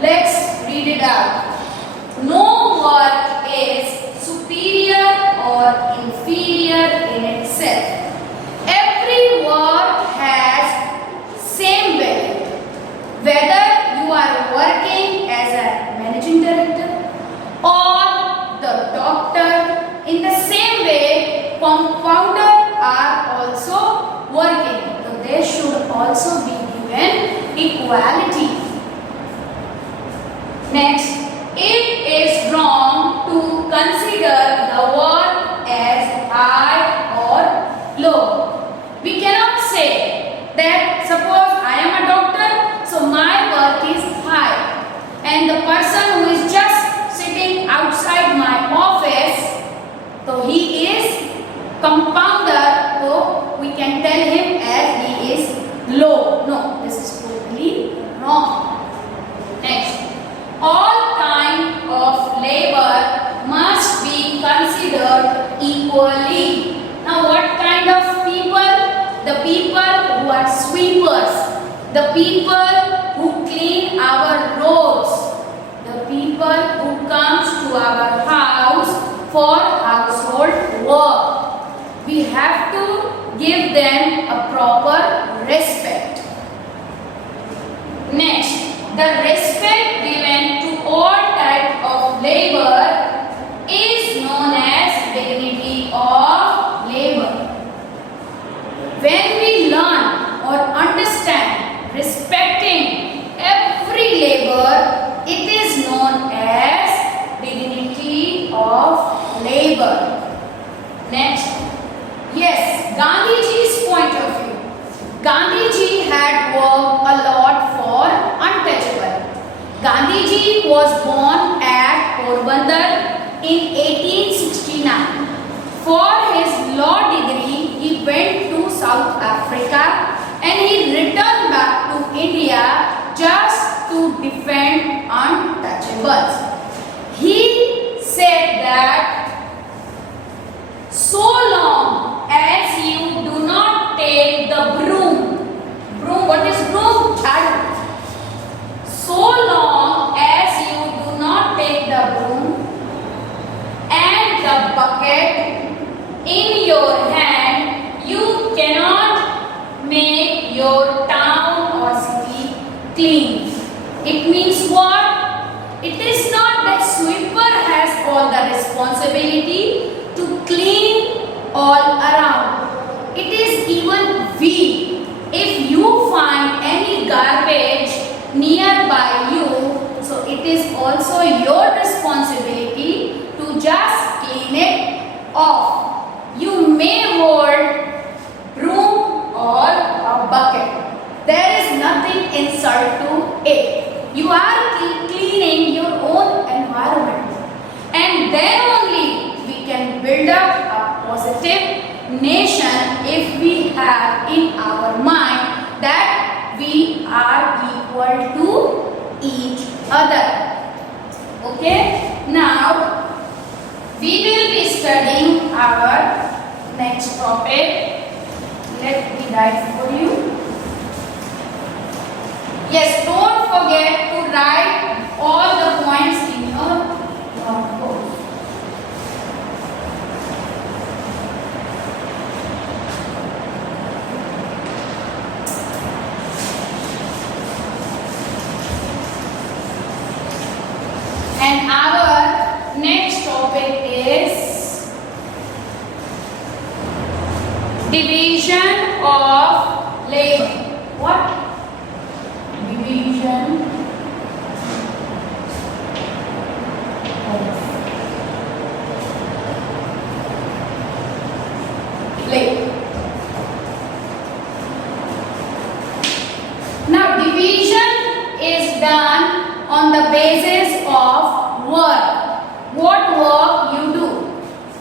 Let's read it out. No work is superior or inferior in itself. Every work has same value. Whether you are working as a managing director or the doctor, in the same way, compounder are also working. So there should also be given equality. Next, it is wrong to consider the work as high or low. We cannot say that suppose I am a doctor, so my work is high, and the person who is just sitting outside my office, so he is compounder, so we can tell him as he is low. No, this is totally wrong. Next, all kind of labor must be considered equally. Now, what kind of people? The people who are sweepers, the people who clean our roads, the people who comes to our house for household work. We have to give them a proper respect. Next, the respect given to all types of labor is known as dignity of labor. When we learn or understand respecting every labor, it is known as dignity of labor. Next, yes, Gandhiji's point of view. Gandhiji had worked a lot for untouchable. Gandhiji was born at Porbandar in 1869. For his law degree, he went to South Africa and he returned back to India just to defend untouchables. He said that so long as you do not take the broom, what is broom? Chadu. So long as you do not take the broom and the bucket in your hand, you cannot make your town or city clean. It means what? It is not that sweeper has all the responsibility to clean all around. It is even we. If you find any garbage nearby you, so it is also your responsibility to just clean it off. You may hold broom or a bucket. There is nothing insult to it. You are cleaning your own environment, and then only we can build up a positive nation if we have in our mind that we are equal to each other. Okay, now we will be studying our next topic. Let me write for you. Yes, don't forget to write all the points in your notebook. And our next topic is division of labor. What? Division of labor. Now, division is done on the basis of work. What work you do?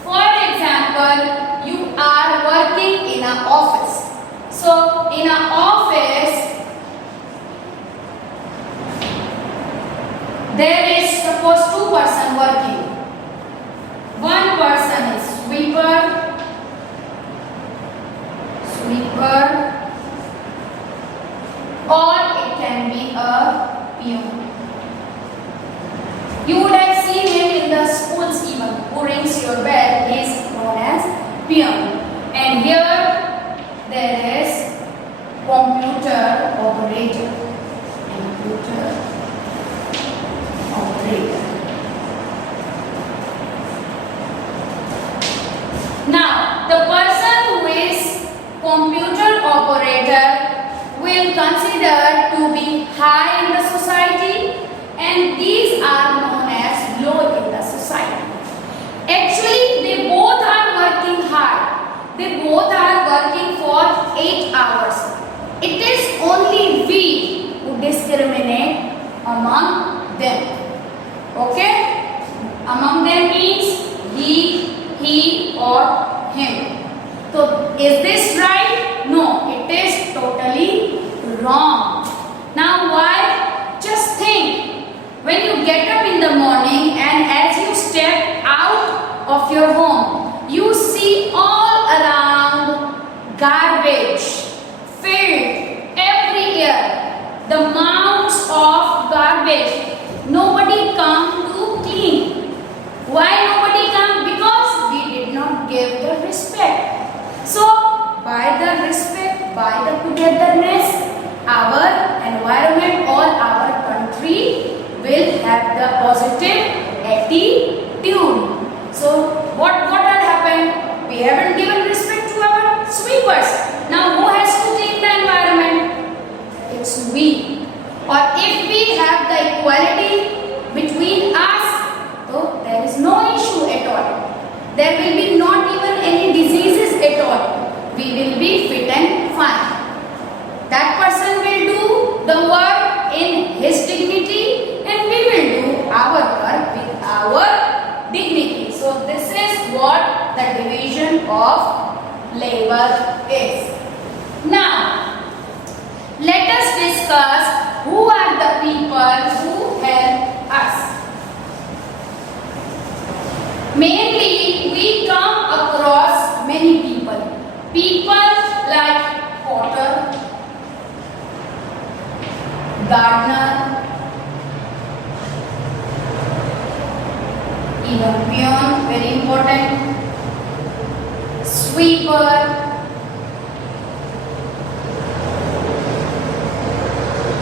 For example, you are working in an office. So, in an office, there is suppose two person working. One person is sweeper, or it can be a peon. peon. And here there is computer operator. Computer operator. Now, the person who is computer operator will considered to be high in the society, and these are known as low in the society. Actually, they both are working hard. They both are working for 8 hours. It is only we who discriminate among them. Okay? Among them means he or him. So, is this right? No, it is totally wrong. Now, why? Just think. When you get up in the morning and as you step out of your home, you see all around garbage filled everywhere. The mounds of garbage. Nobody come to clean. Why nobody come? Because we did not give the respect. So, by the respect, by the togetherness, our environment or our country will have the positive attitude. So, what had happened? We haven't given respect to our sweepers. Now, who has to clean the environment? It's we. Or if we have the equality between us, so there is no issue at all. There will be not even any diseases at all. We will be fit and fine. That person will do the work in his dignity, and we will do our work with our dignity. So this is what the division of labor is. Now, let us discuss who are the people who help us. Mainly, we come across many people. People like potter, gardener, even peon, very important, sweeper,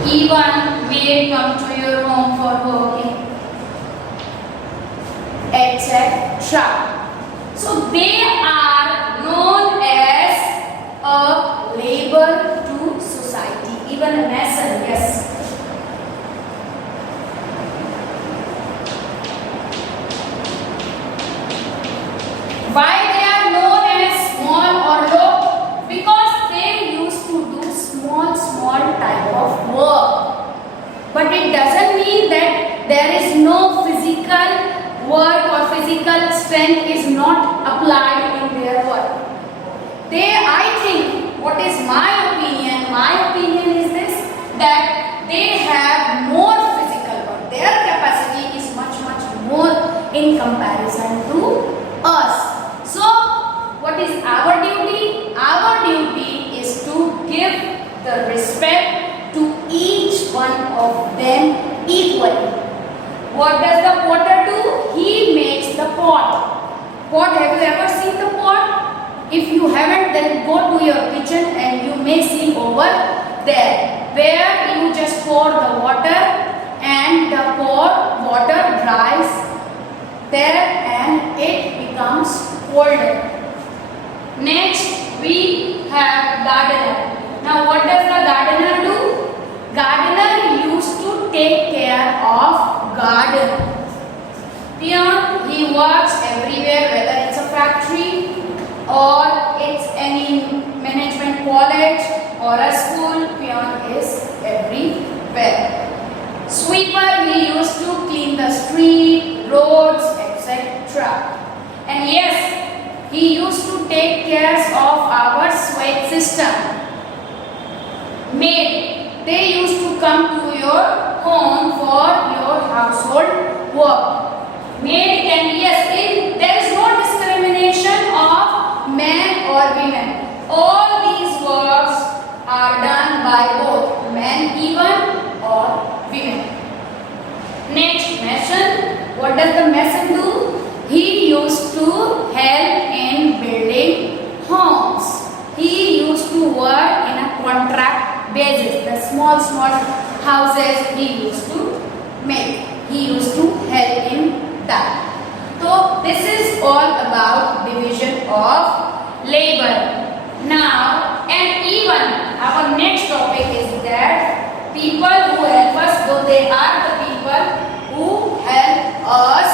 even maid come to your home for working, etc. So they are known as a labor to society. Even a mason, yes. Why they are known as small or low? Because they used to do small type of work. But it doesn't mean that there is no physical work or physical strength is not applied in their work. I think, what is my opinion? My opinion is this, that they have more physical work. Their capacity is much more in comparison to us. So, what is our duty? Our duty is to give the respect to each one of them equally. What does the potter do? He makes the pot. Pot, have you ever seen the pot? If you haven't, then go to your kitchen and you may see over there, where you just pour the water and the water dries there and it becomes colder. Next, we have gardener. Now, what does the gardener do? Gardener used to take care of garden. Peon, he works everywhere, whether it's a factory or it's any management college or a school. Peon is everywhere. Sweeper, he used to clean the street, roads, etc. And yes, he used to take care of our sweat system. Maid, they used to come to your home for your household work. Maid can, yes, there is no discrimination of men or women. All these works are done by both men even or women. Next, mason. What does the mason do? He used to help in building small houses he used to make. He used to help in that. So this is all about division of labor. Now and even our next topic is that people who help us, though they are the people who help us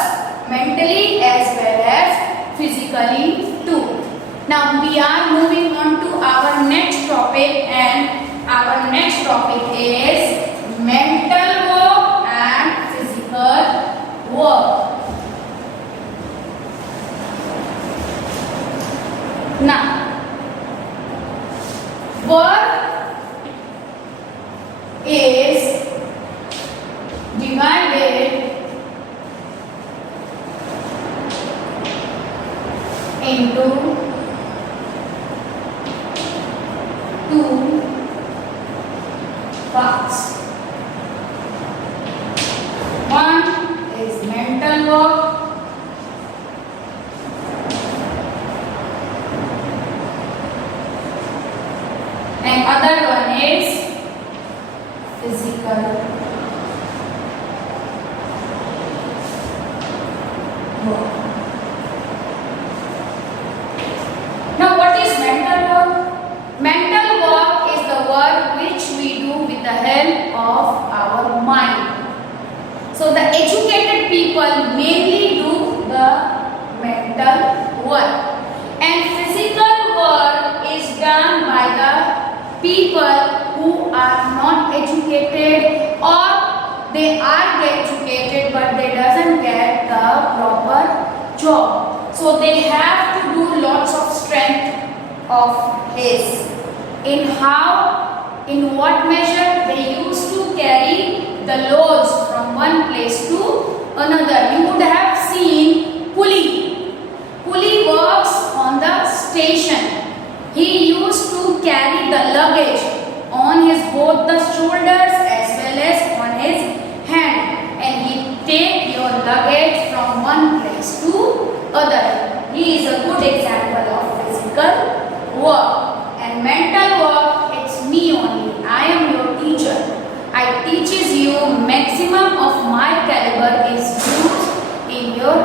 mentally as well as physically too. Now we are moving on to our next topic, and our next topic is mental work and physical work. Now work is divided into two parts. One is mental work and other one is physical work. Now what is mental work? Mental work is the work which we do with the help of our mind. So the educated people mainly do the mental work, and physical work is done by the people who are not educated, or they are educated but they doesn't get the proper job. So they have to do lots of strength of his. In how, in what measure they used to carry the loads from one place to another. You would have seen pulley. Pulley works on the station. He used to carry the luggage on his both the shoulders as well as on his hand, and he take your luggage from one place to other. He is a good example of physical work. And mental work, it's me only. I am your teacher. I teaches you, maximum of my caliber is used in your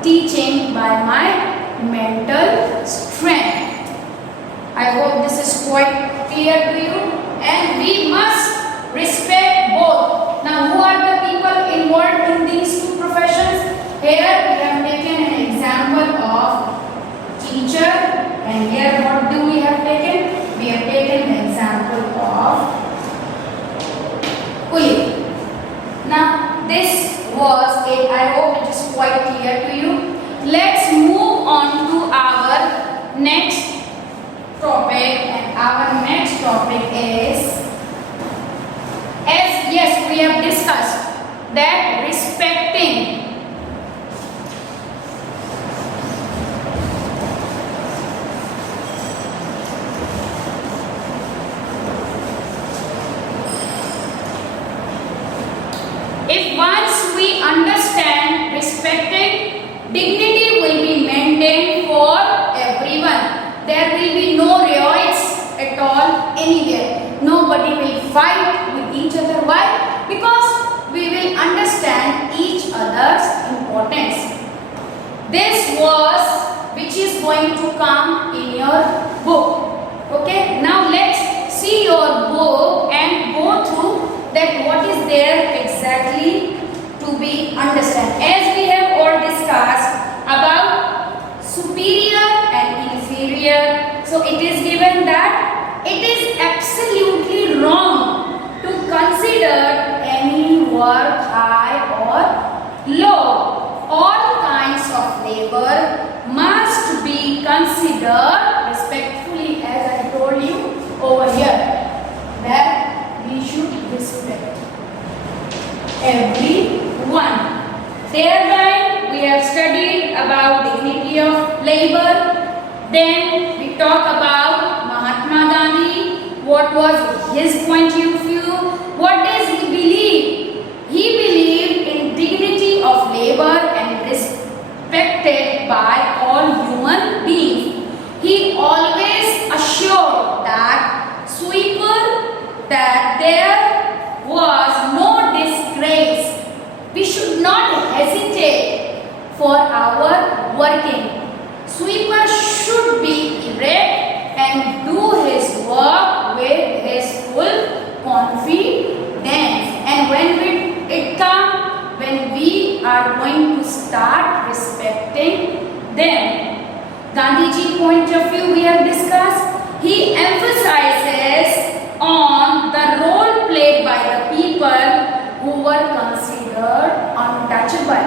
teaching by my mental strength. I hope this is quite clear to you, and we must respect both. Now who are the people involved in these two professions? Here we have taken an example of teacher, and here what do we have taken? We have taken the example of pulley. Now this was it. I hope it is quite clear to you. Let's move on to our next topic, and our next topic is, as yes we have discussed that respecting if once we understand respecting, dignity will be maintained for everyone. There will be no riots at all anywhere. Nobody will fight with each other. Why? Because we will understand each other's importance. This was which is going to come in your book. Okay, now let's see your book and go through that what is there exactly to be understand. As we have all discussed about superior and inferior, so it is given that it is absolutely wrong to consider any work high or low. All kinds of labor must be considered respectfully, as I told you over here, that we should respect everyone. Thereby we have studied about dignity of labor. Then we talk about Mahatma Gandhi. What was his point of view? What does he believe? He believed in dignity of labor and respected by all human beings. He always assured that sweeper, that their we should not hesitate for our working. Sweeper should be erect and do his work with his full confidence. And when it comes, when we are going to start respecting them. Gandhiji point of view we have discussed. He emphasizes on the role played by the people who were considered untouchable.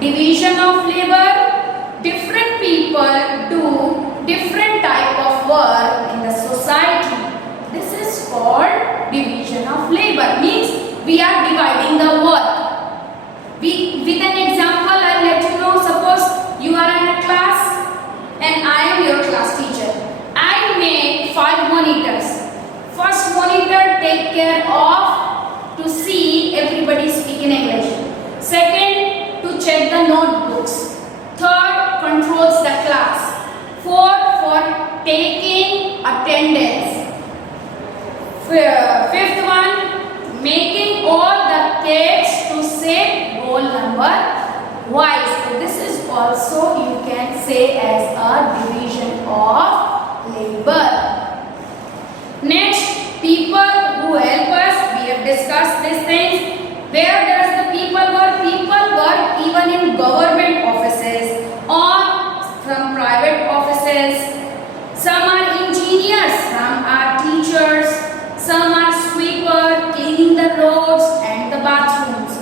Division of labor, different people do different type of work in the society. This is called division of labor, means we are dividing the work. With an example, I will let you know, suppose you are in a class and I am your class teacher. I make 5 monitors. First monitor take care of to see everybody speak in English. Second, to check the notebooks. Third, controls the class. Fourth, for taking attendance. Fifth one, making all the kids to sit roll number wise. So this is also you can say as a division of labor. Next, people who help us. We have discussed these things. Where does the people work? People work even in government offices or some private offices. Some are engineers, some are teachers, some are sweeper, cleaning the roads and the bathrooms.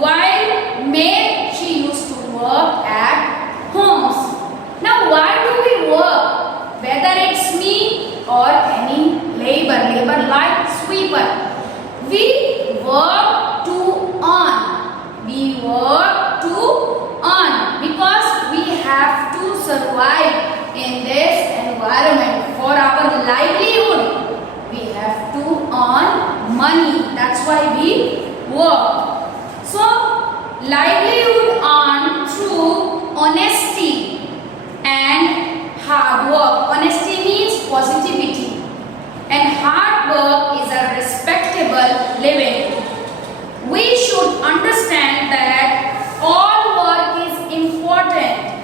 While maid, she used to work at homes. Now why do we work? Whether it's me or any labor like sweeper. We work to earn. We work to earn because we have to survive in this environment. For our livelihood, we have to earn money. That's why we work. So, livelihood earned through honesty and hard work. Honesty means positivity. And hard work is a respectable living. We should understand that all work is important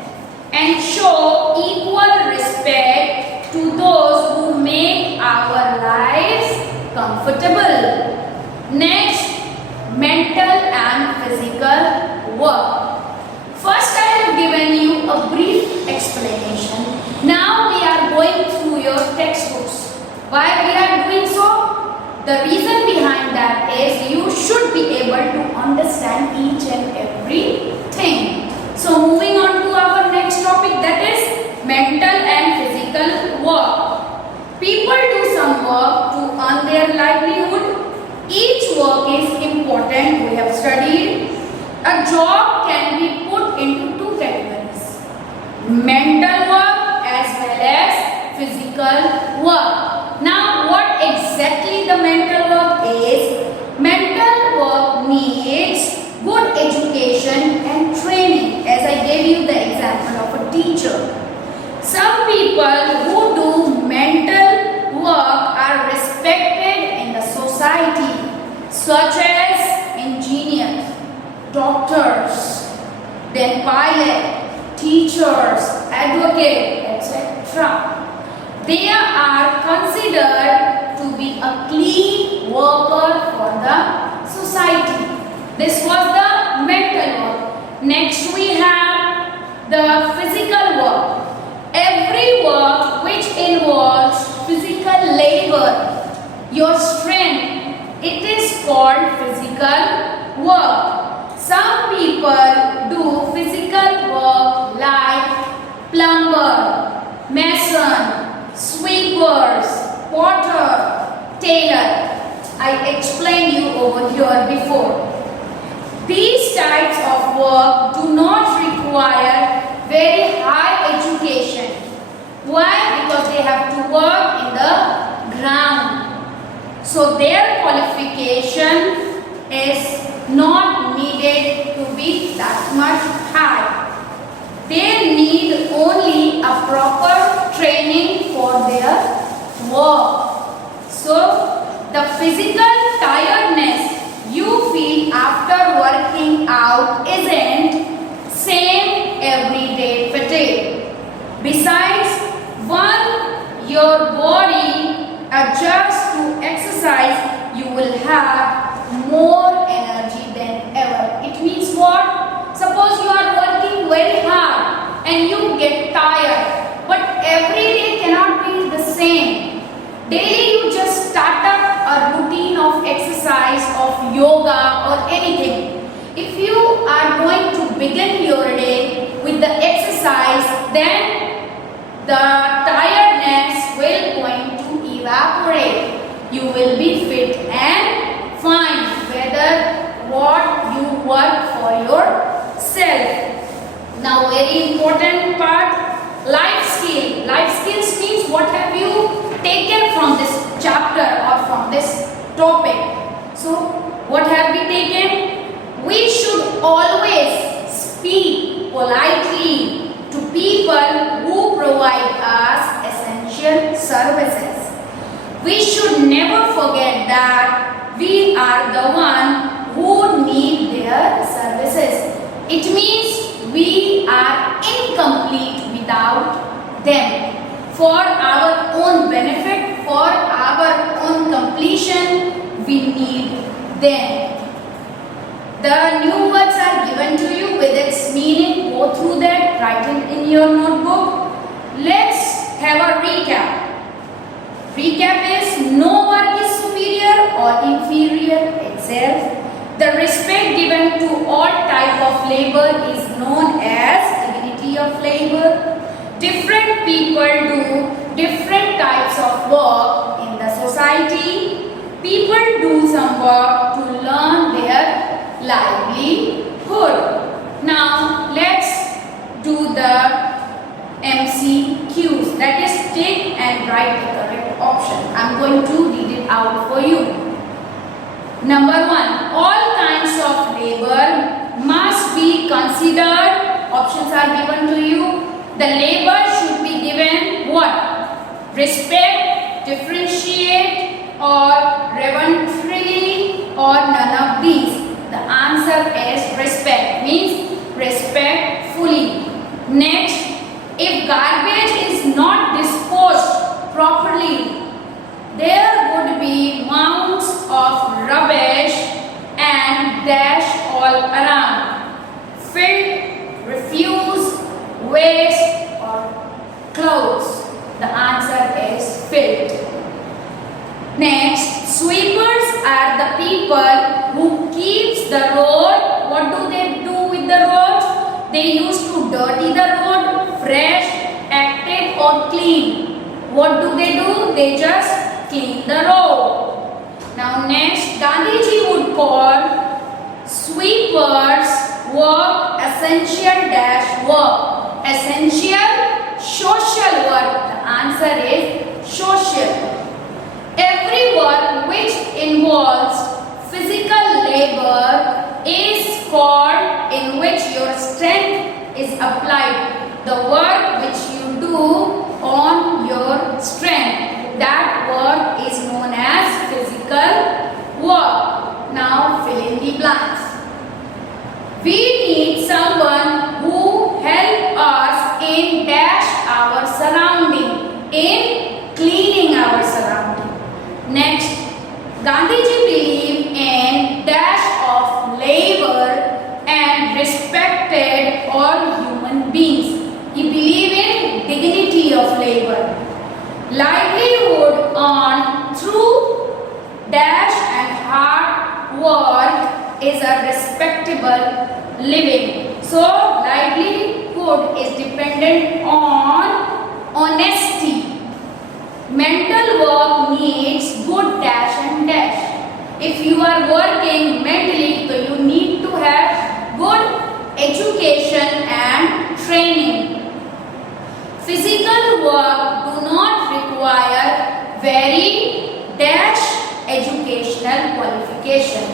and show equal respect to those who make our lives comfortable. Next, mental and physical work. First, I have given you a brief explanation. Now we are going through your textbooks. Why we are doing so? The reason behind that is you should be able to understand each and everything. So moving on to our next topic, that is mental and physical work. People do some work to earn their livelihood. Each work is important. We have studied. A job can be put into 2 categories. Mental work as well as physical work. Now what exactly the mental work is? Mental work needs good education and training, as I gave you the example of a teacher. Some people who do mental work are respected in the society, such as engineers, doctors, then pilot, teachers, advocate, etc. They are considered to be a clean worker for the society. This was the mental work. Next we have the physical work. Every work which involves physical labor, your strength, it is called physical work. Some people do physical work like plumber, mason, sweepers, potter, tailor. I explained you over here before. These types of work do not require very high education. Why? Because they have to work in the ground. So their qualification is not needed to be that much high. They need only a proper training for their work. So the physical tiredness you feel after working out isn't same everyday fatigue. Besides, when your body adjusts to exercise, you will have more energy than ever. It means what? Suppose you are working very hard and you get tired, but every day cannot be the same. Daily you just start up a routine of exercise, of yoga or anything. If you are going to begin your day with the exercise, then the tiredness will going to evaporate. You will be fit and fine whether what you work for yourself. Now very important part, life skill. Life skills means what have you taken from this chapter or from this topic. So what have we taken? We should always speak politely to people who provide us essential services. We should never forget that we are the one who need their services. It means we are incomplete without them. For our own benefit, for our own completion, we need them. The new words are given to you with its meaning. Go through that, write it in your notebook. Let's have a recap. Recap is no work is superior or inferior itself. The respect given to all type of labor is known as dignity of labor. Different people do different types of work in the society. People do some work to learn their livelihood. Now let's do the MCQs, that is take and write the correct option. I'm going to read it out for you. Number 1, all kinds of labor must be considered. Options are given to you. The labor should be given what? Respect, differentiate, or voluntarily, or none of these. The answer is respect, means respectfully. Next, if garbage is not disposed properly, there would be mounds of rubbish and dash all around. Filled, refuse, waste or clothes. The answer is filled. Next, sweepers are the people who keeps the road. What do they do with the roads? They used to dirty the road, fresh, active or clean. What do? They just clean the road. Now next, Gandhiji would call sweepers work essential dash work. Essential social work. The answer is social. Every work which involves physical labor is called in which your strength is applied. The work which you do on your strength, that work is known as physical work. Now fill in the blanks. We need someone who help us in dash our surrounding, in cleaning our surrounding. Next, Gandhiji believed in dash of labor and respected all human beings. He believed in dignity of labor. Livelihood earned through dash and hard work is a respectable living. So, livelihood is dependent on honesty. Mental work needs good dash and dash. If you are working mentally, so you need to have good education and training. Physical work do not require very dash educational qualification,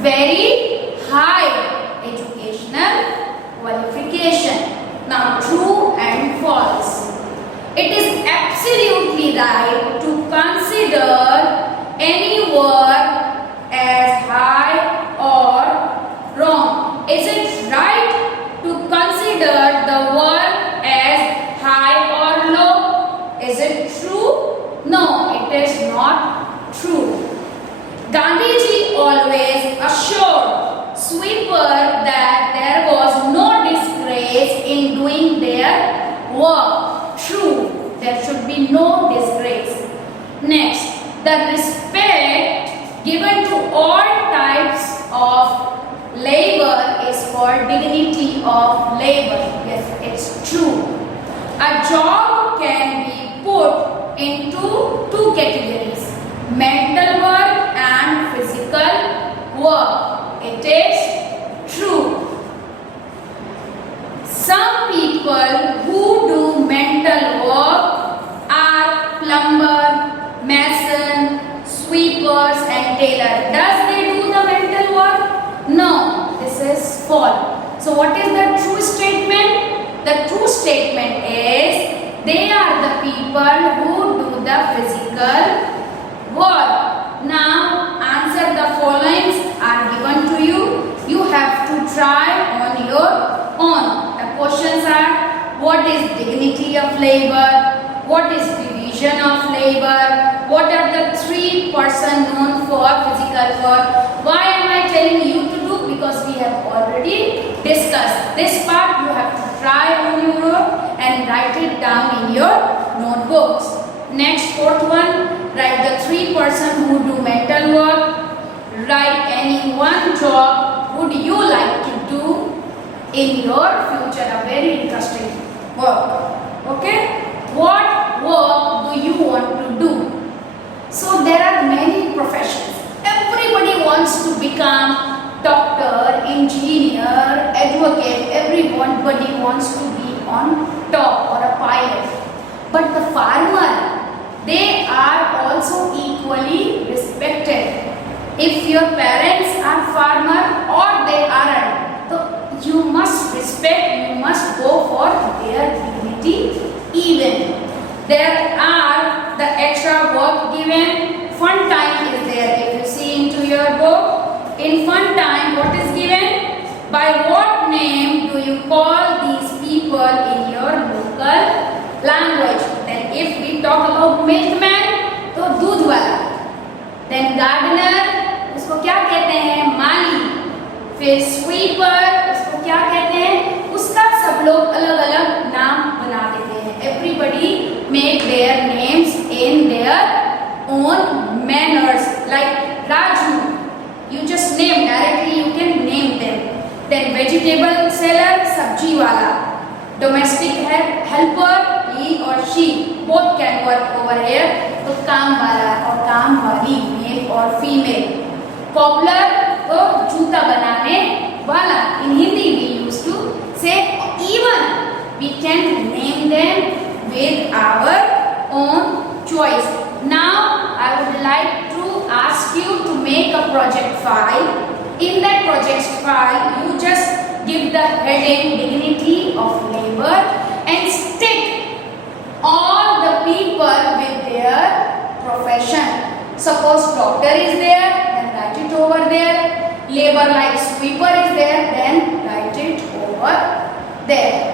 very high educational qualification. Now true and false. It is absolutely right to consider any work as high or wrong. is it right to consider the work as high or low? Is it true? No, it is not true. Gandhiji always assured sweeper that there was no disgrace in doing their work. True, there should be no disgrace. Next, the respect given to all types of labor is called dignity of labor. Yes, it's true. A job can be put into two categories: mental work and physical work. It is true. Some people who do mental work are plumber, mason, sweepers and tailor. Does they do the mental work? No, this is false. So what is the true statement? The true statement is they are the people who do the physical work. Now answer the followings are given to you. You have to try on your own. The questions are: what is dignity of labor? What is division of labor? What are the three persons known for physical work? Why am I telling you to do? Because we have already discussed this part. You have to try on your own and write it down in your notebooks. Next, fourth one, write the three persons who do mental work. Write any one job would you like to do in your future, a very interesting work. Okay, what work do you want to do? So there are many professions. Everybody wants to become doctor, engineer, advocate. Everybody wants to be on top, or a pilot. But the farmer, they are also equally respected. If your parents are farmer or they aren't, so you must respect, you must go for their dignity even. There are the extra work given. Fun time is there. If you see into your book, in fun time what is given? By what name do you call these people in your local language? Then if we talk about milkman, तो दूध वाला. Then gardener, उसको क्या कहते हैं? माली. फिर sweeper, उसको क्या कहते हैं? उसका सब लोग अलग अलग नाम बना देते हैं. Everybody make their names in their own manners. Like Raju, you just name directly, you can name them. Then vegetable seller, sabji wala. Domestic helper, he or she both can work over here. तो काम वाला और काम वाली, male और female. Cobbler, तो जूता बनाने वाला. In Hindi we used to say, even we can name them with our own choice. Now I would like to ask you to make a project file. In that project file, you just give the heading dignity of labor and stick all the people with their profession. Suppose doctor is there, then write it over there. Labor like sweeper is there, then write it over there.